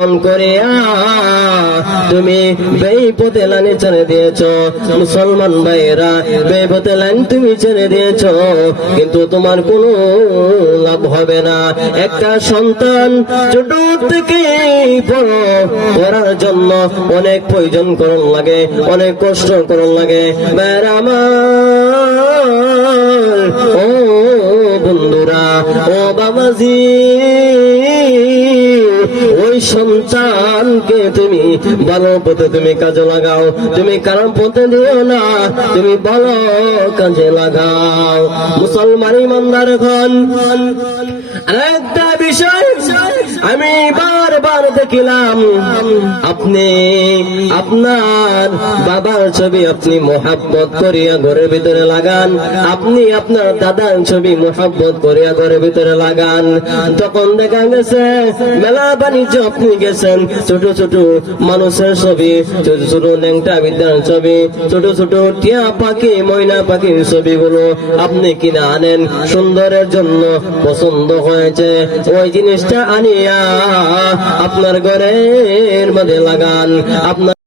করিয়া তুমি বেপথে লাইনে ছেড়ে দিয়েছ। মুসলমান ভাইয়েরা, বেপথে লাইন তুমি ছেড়ে দিয়েছ, কিন্তু তোমার কোনো লাভ হবে না। একটা সন্তান ছোট থেকে বড় করার জন্য অনেক প্রয়োজন করণ লাগে, অনেক কষ্ট করণ লাগে। ভাইয়েরা আমার, ও বন্ধুরা, ও বাবাজি, ওই সন্তানকে তুমি ভালো পথে তুমি কাজে লাগাও, তুমি খারাপ পথে দিও না, তুমি ভালো কাজে লাগাও। মুসলমান ইমানদার গণ, একটা বিষয় আমি বারবার দেখিলাম, আপনি আপনার বাবার ছবি আপনি মোহাব্বত করিয়া ঘরের ভিতরে লাগান, আপনি আপনার দাদার ছবি মোহাব্বত করিয়া ঘরের ভিতরে লাগান। তখন দেখা গেছে মেলা বাণিজ্য আপনি গেছেন, ছোট ছোট মানুষের ছবি, ছোট ছোট ল্যাংটা বিদ্যার ছবি, ছোট ছোট টিয়া পাখি ময়না পাখির ছবিগুলো আপনি কিনে আনেন, সুন্দরের জন্য পছন্দ হয়েছে, ওই জিনিসটা আনিয়া আপনার ঘরের মধ্যে লাগান। আপনার